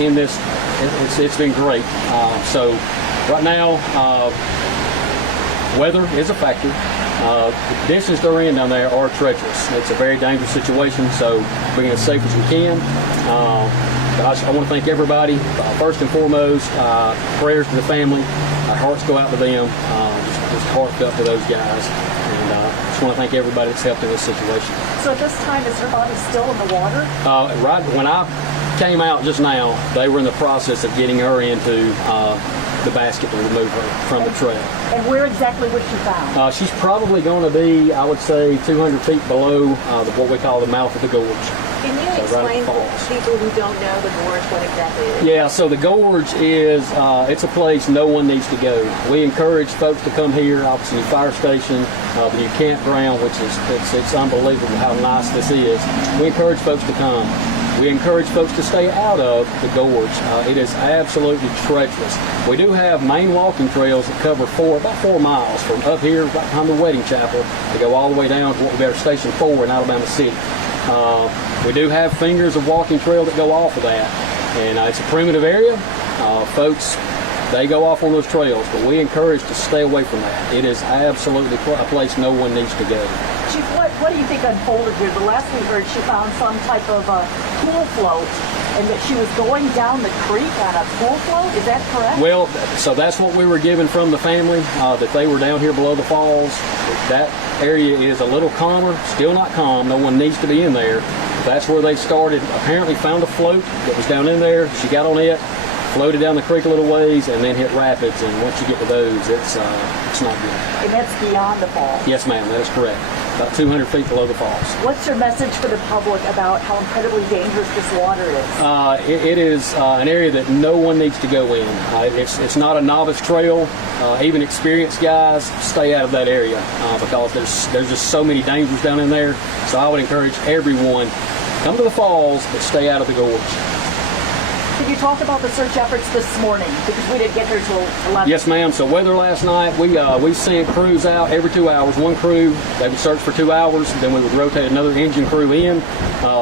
in this. It's been great. So right now, weather is a factor. The conditions they're in down there are treacherous. It's a very dangerous situation, so being as safe as we can. But I want to thank everybody. First and foremost, prayers to the family. Our hearts go out to them. Just heartfelt to those guys. And just want to thank everybody that's helped in this situation. So at this time, is her body still in the water? Right when I came out just now, they were in the process of getting her into the basket to remove her from the trail. And where exactly was she found? She's probably going to be, I would say, 200 feet below what we call the mouth of the gorge. Can you explain to people who don't know the gorge what exactly it is? Yeah, so the gorge is, it's a place no one needs to go. We encourage folks to come here, obviously fire station, the new campground, which is, it's unbelievable how nice this is. We encourage folks to come. We encourage folks to stay out of the gorge. It is absolutely treacherous. We do have main walking trails that cover about 4 miles from up here right behind the wedding chapel to go all the way down to what we got Station 4 in Alabama City. We do have fingers of walking trail that go off of that, and it's a primitive area. Folks, they go off on those trails, but we encourage to stay away from that. It is absolutely a place no one needs to go. Chief, what do you think unfolded here? The last we heard, she found some type of pool float, and that she was going down the creek on a pool float. Is that correct? Well, so that's what we were given from the family, that they were down here below the falls. That area is a little calmer, still not calm. No one needs to be in there. That's where they started. Apparently found a float that was down in there. She got on it, floated down the creek a little ways, and then hit rapids. And once you get to those, it's not good. And that's beyond the falls? Yes, ma'am, that is correct. About 200 feet below the falls. What's your message for the public about how incredibly dangerous this water is? It is an area that no one needs to go in. It's not a novice trail. Even experienced guys stay out of that area because there's just so many dangers down in there. So I would encourage everyone, come to the falls, but stay out of the gorge. Can you talk about the search efforts this morning? Because we didn't get here till 11. Yes, ma'am. So weather last night, we sent crews out every 2 hours. One crew, they would search for 2 hours. Then we would rotate another engine crew in.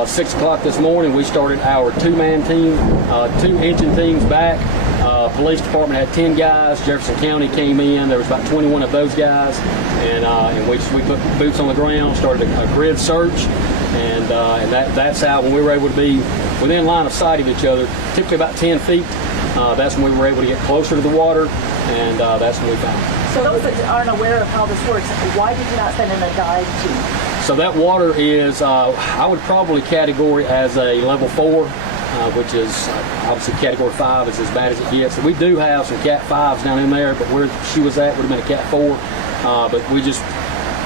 6 o'clock this morning, we started our 2-man team, 2 engine teams back. Police department had 10 guys. Jefferson County came in. There was about 21 of those guys. And we put boots on the ground, started a grid search. And that's how, when we were able to be within line of sight of each other, typically about 10 feet, that's when we were able to get closer to the water, and that's when we found it. So those that aren't aware of how this works, why did you not send in a dive team? So that water is, I would probably category as a level 4, which is obviously category 5 is as bad as it gets. So we do have some Cat 5s down in there, but where she was at would have been a Cat 4. But we just,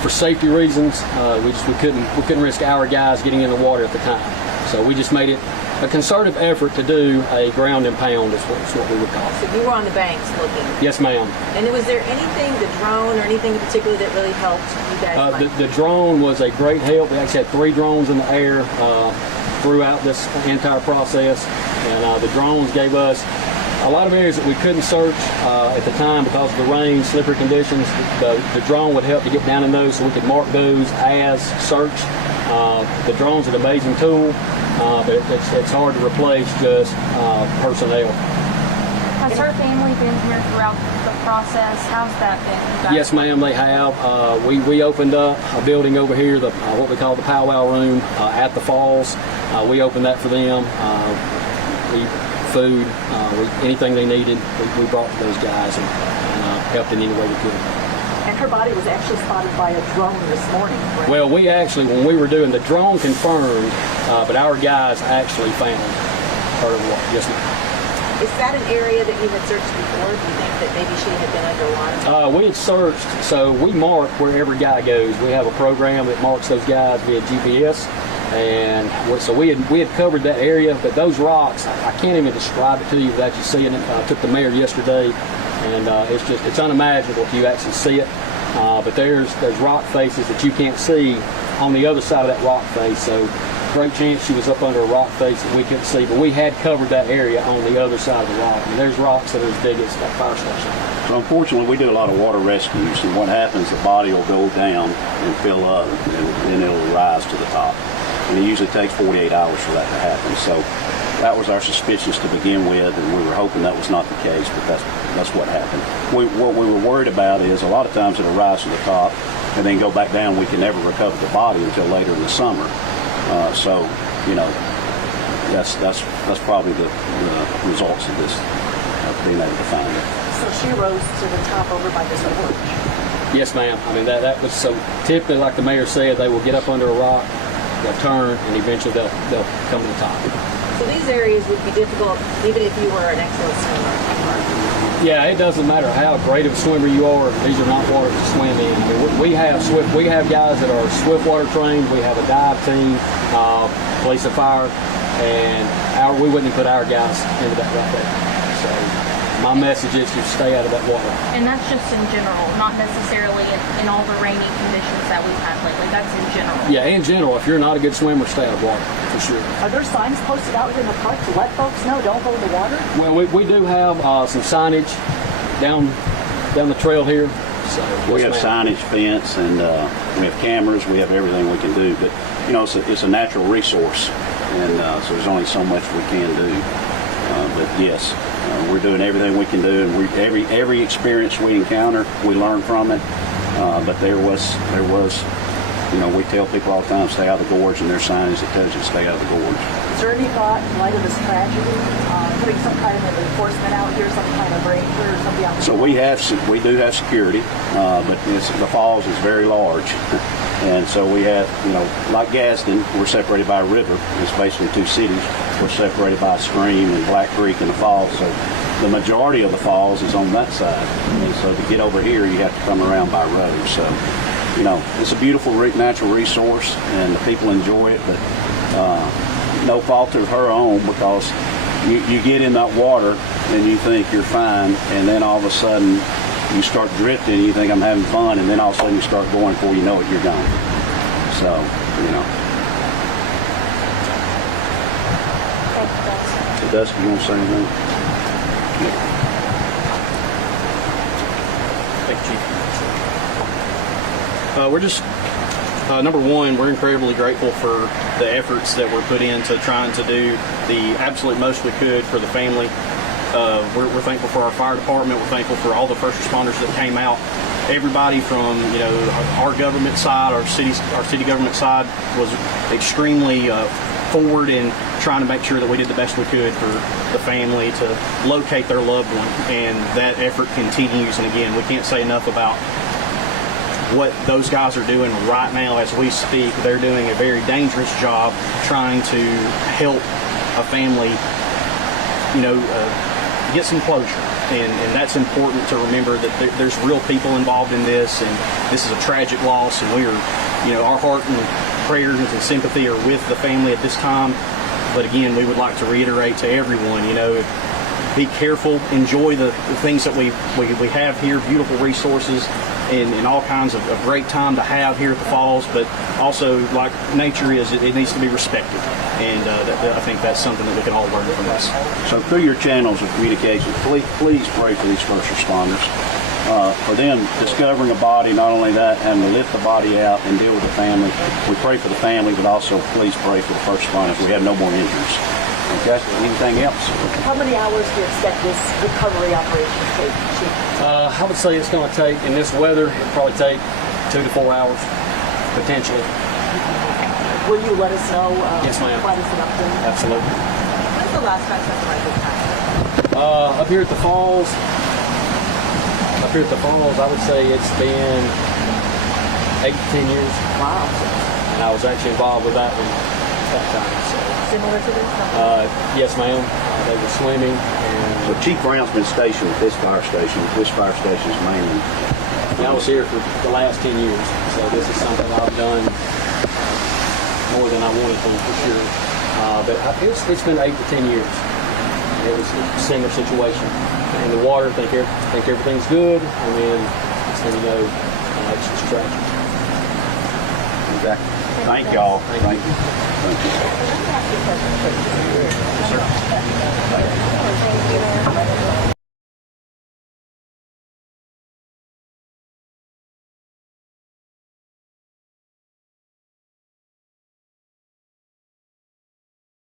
for safety reasons, we couldn't risk our guys getting in the water at the time. So we just made it a concerted effort to do a ground and pound, is what we would call it. So you were on the banks looking? Yes, ma'am. And was there anything, the drone or anything in particular that really helped you guys? The drone was a great help. We actually had 3 drones in the air throughout this entire process, and the drones gave us a lot of areas that we couldn't search at the time because of the rain, slippery conditions. The drone would help to get down in those so we could mark those as search. The drone's an amazing tool, but it's hard to replace just personnel. Has her family been here throughout the process? How's that been? Yes, ma'am, they have. We opened up a building over here, what we call the powwow room at the falls. We opened that for them. Food, anything they needed, we brought to those guys and helped in any way we could. And her body was actually spotted by a drone this morning, correct? Well, we actually, when we were doing the drone confirmed, but our guys actually found her in the water. Yes, ma'am. Is that an area that you had searched before? Do you think that maybe she had been underwater? We had searched, so we mark where every guy goes. We have a program that marks those guys via GPS. And so we had covered that area, but those rocks, I can't even describe it to you without you seeing it. I took the mayor yesterday, and it's unimaginable if you actually see it. But there's rock faces that you can't see on the other side of that rock face. So great chance she was up under a rock face that we couldn't see. But we had covered that area on the other side of the rock. And there's rocks that are as big as that fire station. So unfortunately, we do a lot of water rescues, and what happens, the body will go down and fill up, and then it'll rise to the top. And it usually takes 48 hours for that to happen. So That was our suspicions to begin with, and we were hoping that was not the case, but that's what happened. What we were worried about is a lot of times it'll rise to the top and then go back down. We can never recover the body until later in the summer. So, you know, that's probably the results of this, being able to find it. So she rose to the top over by this porch. Yes, ma'am. I mean, that was so typically, like the mayor said, they will get up under a rock, they'll turn, and eventually they'll come to the top. So these areas would be difficult even if you were an excellent swimmer. Yeah, it doesn't matter how great of a swimmer you are. These are not waters to swim in. I mean, we have guys that are swift water trained. We have a dive team, police and fire, and we wouldn't put our guys into that right there. So my message is to stay out of that water. And that's just in general, not necessarily in all the rainy conditions that we've had lately. That's in general. Yeah, in general, if you're not a good swimmer, stay out of water for sure. Are there signs posted out here in the park to let folks know don't go in the water? Well, we do have some signage down the trail here. So We yes, have ma'am. signage, fence, and we have cameras. We have everything we can do. But you know, it's a natural resource, and so there's only so much we can do. But yes, we're doing everything we can do, and every experience we encounter, we learn from it. But there was, you know, we tell people all the time, stay out of the gorge, and there's signage that tells you to stay out of the gorge. Is there any thought in light of this tragedy, putting some kind of enforcement out here, some kind of ranger or somebody out So we do have security, but the falls is very large, and so we have, you know, like Gadsden, we're separated by a river. It's basically two cities. We're separated by a stream and Black Creek and the falls. So the majority of the falls is on that side, and so to get over here, you have to come around by road. So, you know, it's a beautiful natural resource, and the people enjoy it, but no fault of her own, because you get in that water and you think you're fine, and then all of a sudden you start drifting and you think I'm having fun, and then all of a sudden you start going, before you know it, you're gone. So, you know. Dusty, you want to say anything? Thank you, Chief. We're just, number one, we're incredibly grateful for the efforts that were put into trying to do the absolute most we could for the family. We're thankful for our fire department. We're thankful for all the first responders that came out. Everybody from, you know, our government side, our city government side was extremely forward in trying to make sure that we did the best we could for the family to locate their loved one, and that effort continues. And again, we can't say enough about what those guys are doing right now as we speak. They're doing a very dangerous job trying to help a family, you know, get some closure. And that's important to remember, that there's real people involved in this, and this is a tragic loss, and we are, you know, our heart and prayers and sympathy are with the family at this time. But again, we would like to reiterate to everyone, you know, be careful, enjoy the things that we have here, beautiful resources, and all kinds of great time to have here at the falls, but also, like nature is, it needs to be respected. And I think that's something that we can all learn from this. So through your channels of communication, please pray for these first responders. For them discovering a body, not only that, having to lift the body out and deal with the family. We pray for the family, but also please pray for the first responders. We have no more injuries. Okay? Anything else? How many hours do you expect this recovery operation to take, Chief? I would say it's going to take, in this weather, it'll probably take 2 to 4 hours, potentially. Will you let us know? Yes, ma'am. Let us know. Absolutely. When's the last time something like this happened? Up here at the falls, I would say it's been 8 to 10 years. Wow. And I was actually involved with that one at that time. So, Similar to this? yes, ma'am. They were swimming, and So Chief Brown's been stationed at this fire station. This fire station is mainly. I was here for the last 10 years. So this is something I've done more than I wanted to, for sure. But it's been 8 to 10 years. It was a similar situation. In the water, think everything's good, and then next thing you know, it's just tragic. Exactly. Thank y'all. Thank you. Let me ask you a question, please.